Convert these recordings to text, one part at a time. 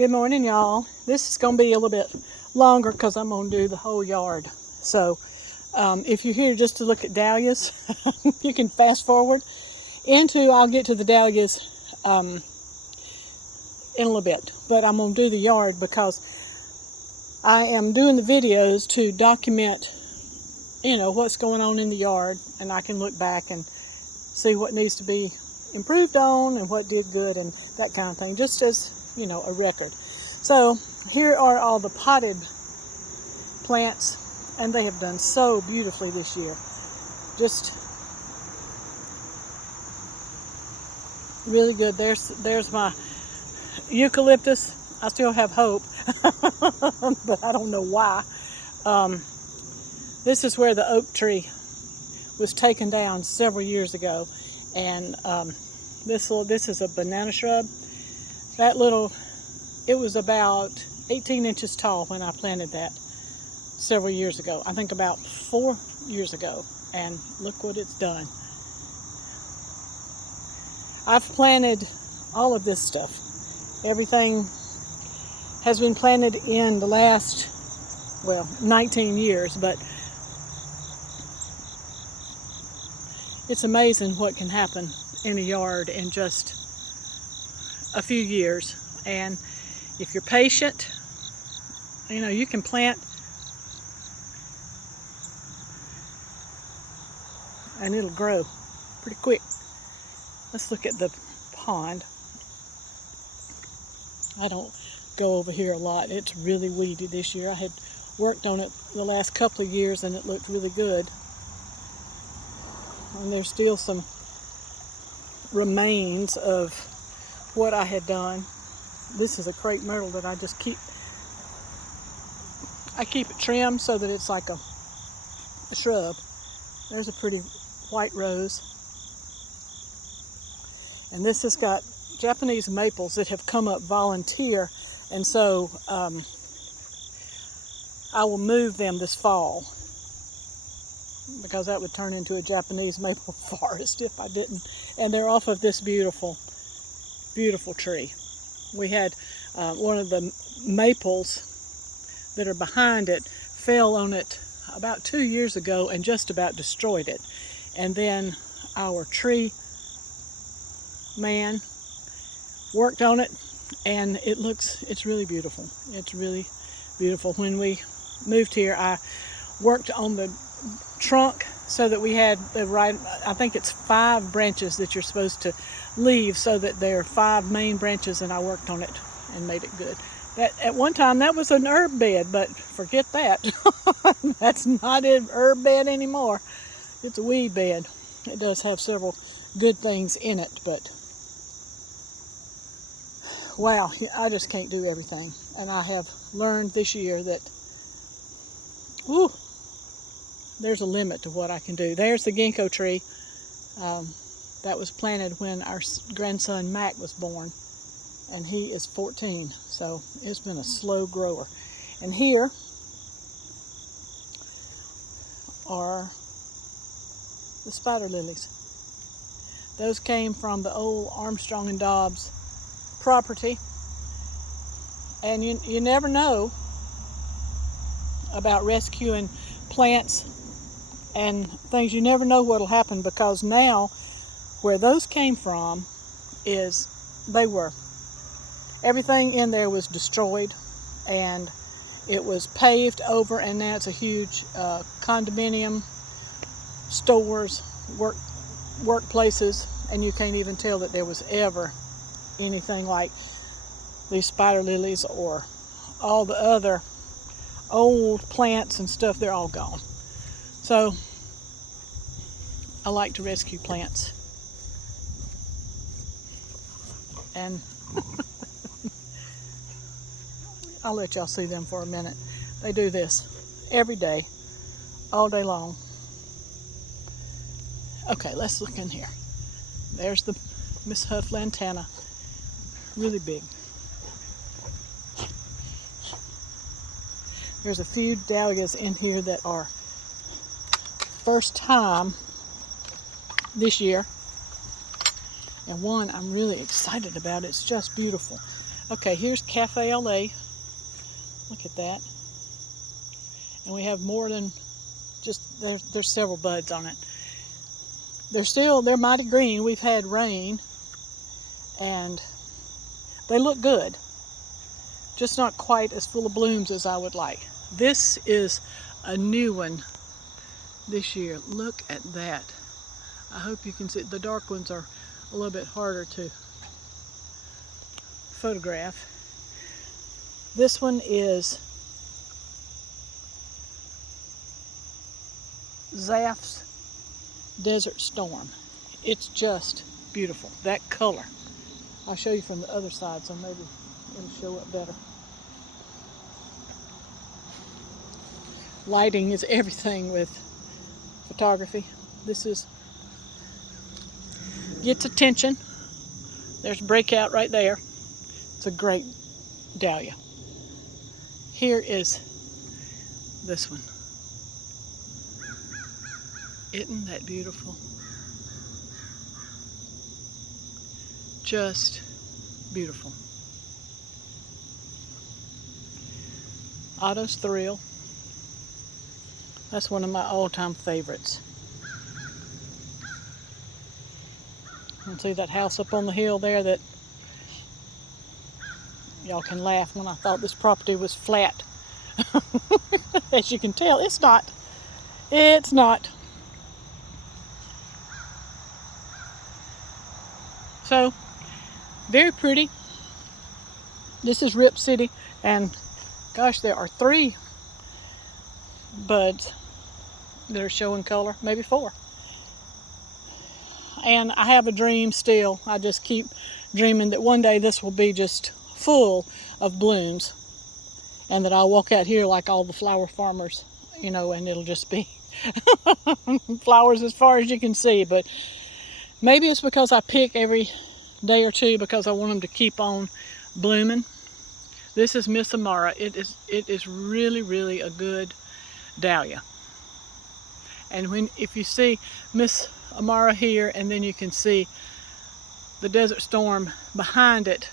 Good morning, y'all. This is going to be a little bit longer because I'm going to do the whole yard. So if you're here just to look at dahlias, you can fast forward I'll get to the dahlias in a little bit. But I'm going to do the yard because I am doing the videos to document, what's going on in the yard. And I can look back and see what needs to be improved on and what did good and that kind of thing, just as a record. So here are all the potted plants, and they have done so beautifully this year. Just really good. There's my eucalyptus. I still have hope, but I don't know why. This is where the oak tree was taken down several years ago, and this is a banana shrub. It was about 18 inches tall when I planted that several years ago. I think about 4 years ago, and look what it's done. I've planted all of this stuff. Everything has been planted in the last, 19 years, but it's amazing what can happen in a yard in just a few years. And if you're patient, you can plant and it'll grow pretty quick. Let's look at the pond. I don't go over here a lot. It's really weedy this year. I had worked on it the last couple of years and it looked really good. And there's still some remains of what I had done. This is a Crepe Myrtle that I keep it trimmed so that it's like a shrub. There's a pretty white rose. And this has got Japanese maples that have come up volunteer, and so I will move them this fall because that would turn into a Japanese maple forest if I didn't. And they're off of this beautiful, beautiful tree. We had one of the maples that are behind it fell on it about 2 years ago and just about destroyed it. And then our tree man worked on it, and it's really beautiful. It's really beautiful. When we moved here, I worked on the trunk so that we had the right, I think it's 5 branches that you're supposed to leave so that there are 5 main branches, and I worked on it and made it good. That at one time that was an herb bed, but forget that. That's not an herb bed anymore. It's a weed bed. It does have several good things in it, but wow, I just can't do everything. And I have learned this year that there's a limit to what I can do. There's the Ginkgo tree that was planted when our grandson Mac was born, and he is 14, so it's been a slow grower. And here are the spider lilies. Those came from the old Armstrong and Dobbs property, and you never know about rescuing plants and things. You never know what'll happen, because now where those came from is everything in there was destroyed, and it was paved over, and now it's a huge condominium, stores, workplaces, and you can't even tell that there was ever anything like these spider lilies or all the other old plants and stuff. They're all gone. So I like to rescue plants, and I'll let y'all see them for a minute. They do this every day, all day long. Okay, let's look in here. There's the Miss Huff Lantana, really big. There's a few dahlias in here that are first time this year, and one I'm really excited about. It's just beautiful. Okay, here's Cafe LA. Look at that. And we have more than just, there's several buds on it. They're mighty green. We've had rain and they look good. Just not quite as full of blooms as I would like. This is a new one this year. Look at that. I hope you can see. The dark ones are a little bit harder to photograph. This one is Zaff's Desert Storm. It's just beautiful. That color. I'll show you from the other side so maybe it'll show up better. Lighting is everything with photography. This gets attention. There's breakout right there. It's a great dahlia. Here is this one. Isn't that beautiful? Just beautiful. Otto's Thrill. That's one of my all-time favorites. You can see that house up on the hill there that y'all can laugh when I thought this property was flat. As you can tell, it's not. It's not. So, very pretty. This is Rip City, and gosh, there are 3 buds that are showing color, maybe 4. And I have a dream still. I just keep dreaming that one day this will be just full of blooms, and that I'll walk out here like all the flower farmers, you know, and it'll just be flowers as far as you can see. But maybe it's because I pick every day or two because I want them to keep on blooming. This is Miss Amara. It is really, really a good dahlia. And if you see Miss Amara here, and then you can see the Desert Storm behind it,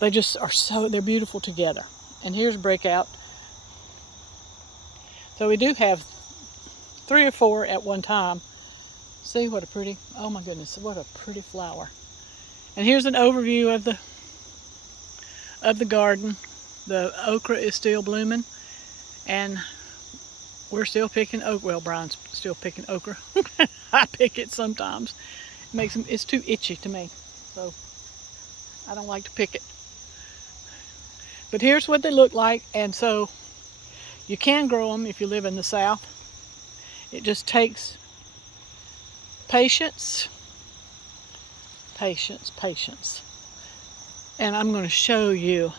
they just are they're beautiful together. And here's Breakout. So we do have 3 or 4 at one time. See what a pretty, oh my goodness, what a pretty flower. And here's an overview of the garden. The okra is still blooming, and we're still picking okra. Well, Brian's still picking okra. I pick it sometimes. It's too itchy to me, so I don't like to pick it. But here's what they look like, and so you can grow them if you live in the South. It just takes patience, patience, patience. And I'm going to show you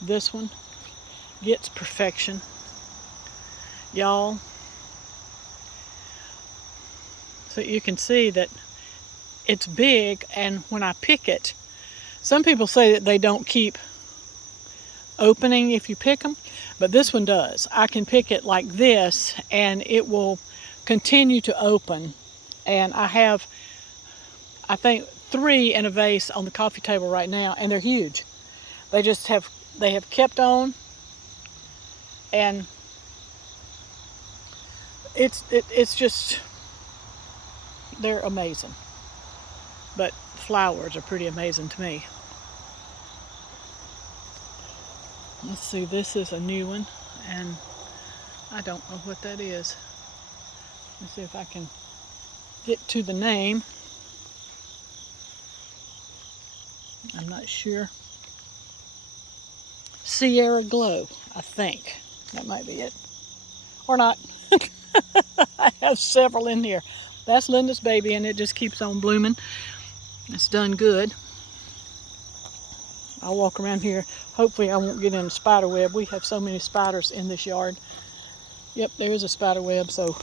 this one. Gets perfection. Y'all. So you can see that it's big, and when I pick it, some people say that they don't keep opening if you pick them, but this one does. I can pick it like this and it will continue to open. And I have, I think, 3 in a vase on the coffee table right now, and they're huge. They have kept on, and it's just, they're amazing. But flowers are pretty amazing to me. Let's see, this is a new one, and I don't know what that is. Let's see if I can get to the name. I'm not sure. Sierra Glow, I think. That might be it. Or not. I have several in here. That's Linda's baby, and it just keeps on blooming. It's done good. I'll walk around here. Hopefully I won't get in a spider web. We have so many spiders in this yard. Yep, there is a spider web, so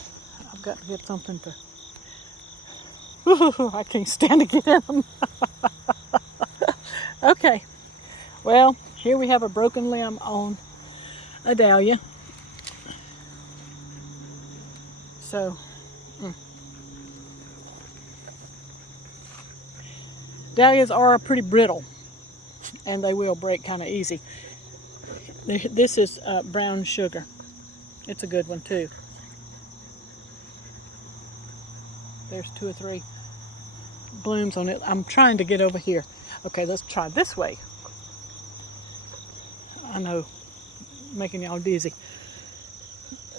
I've got to get something to... I can't stand to get in them. Okay, well, here we have a broken limb on a dahlia. So, dahlias are pretty brittle. and they will break kind of easy. This is brown sugar. It's a good one too. There's 2 or 3 blooms on it. I'm trying to get over here. Okay, let's try this way. I know, making y'all dizzy.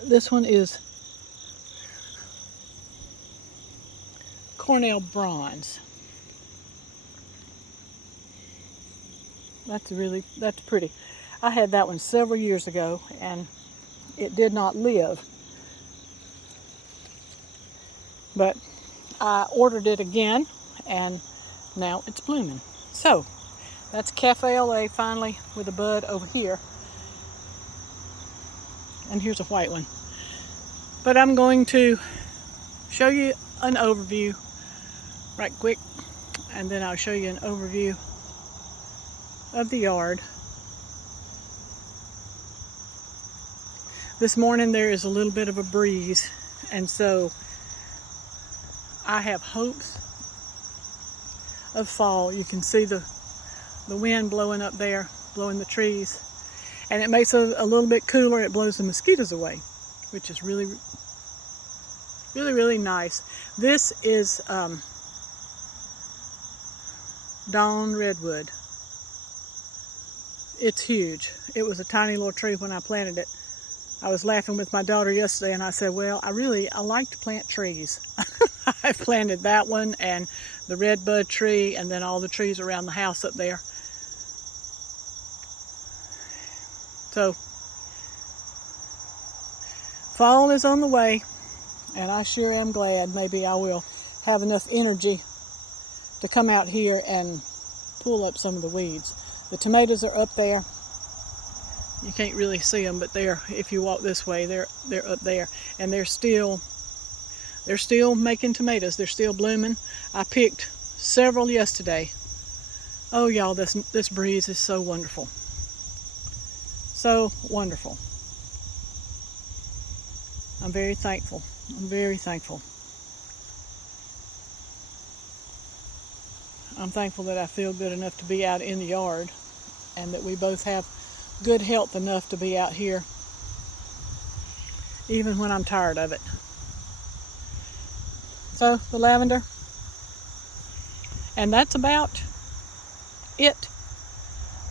This one is Cornell Bronze. That's pretty. I had that one several years ago and it did not live. But I ordered it again and now it's blooming. So that's Cafe LA finally with a bud over here. And here's a white one. But I'm going to show you an overview right quick, and then I'll show you an overview of the yard. This morning there is a little bit of a breeze, and so I have hopes of fall. You can see the wind blowing up there, blowing the trees, and it makes it a little bit cooler. It blows the mosquitoes away, which is really, really, really nice. This is Dawn Redwood. It's huge. It was a tiny little tree when I planted it. I was laughing with my daughter yesterday and I said, well, I like to plant trees. I planted that one and the redbud tree and then all the trees around the house up there. So fall is on the way and I sure am glad. Maybe I will have enough energy to come out here and pull up some of the weeds. The tomatoes are up there. You can't really see them, but if you walk this way, they're up there, and they're still making tomatoes. They're still blooming. I picked several yesterday. Oh y'all, this breeze is so wonderful. So wonderful. I'm very thankful. I'm very thankful. I'm thankful that I feel good enough to be out in the yard and that we both have good health enough to be out here even when I'm tired of it. So the lavender, and that's about it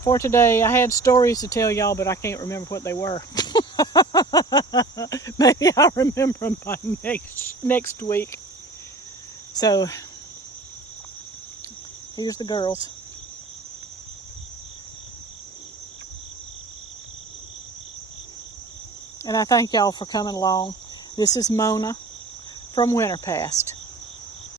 for today. I had stories to tell y'all, but I can't remember what they were. Maybe I'll remember them by next week. So here's the girls. And I thank y'all for coming along. This is Mona from Winterpast.